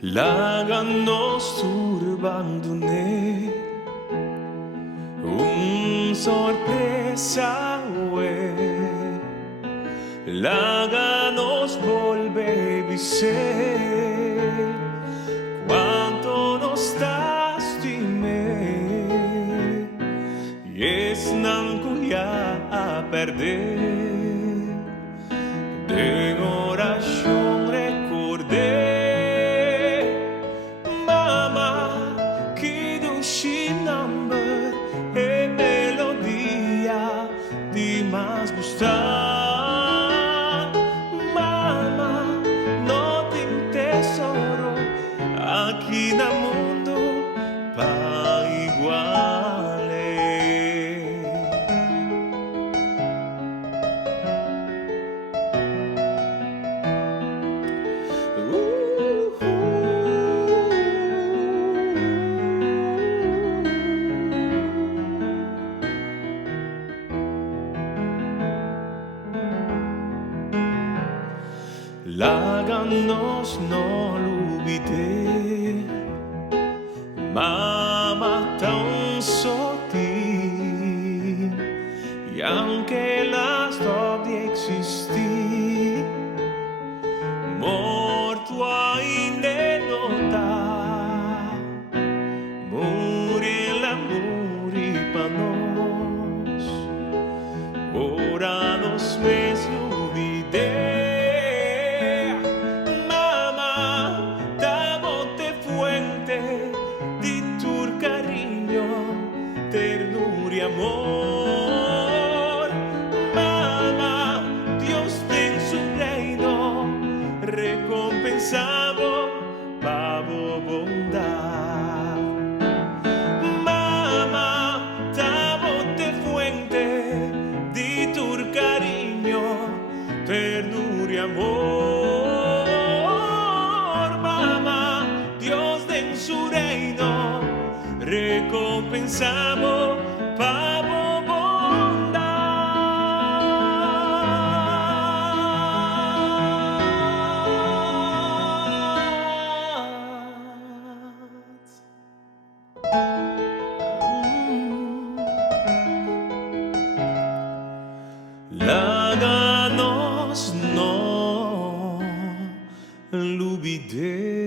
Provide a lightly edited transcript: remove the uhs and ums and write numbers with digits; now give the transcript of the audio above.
Láganos turbandone un sorpresa ue Láganos volver ser cuanto nos lastimé y es nancuya a perder de oración recordé mama que do she number e melodia de mais gustar mama no tem tesoro aqui no mundo pa iguale. Láganos no lo olvidé, mamá tan sutil, y aunque las dos existí, morto ainda nota, muri l'amore pa nos, ora nos mes olvidé. Di tu cariño, ternura y amor, mamá, Dios en su reino recompensado pavo bondad. Mamá, tabote fuente di tu cariño, ternura y amor, mamá, Dios en su reino recompensamos pavo Láganos no olvidé.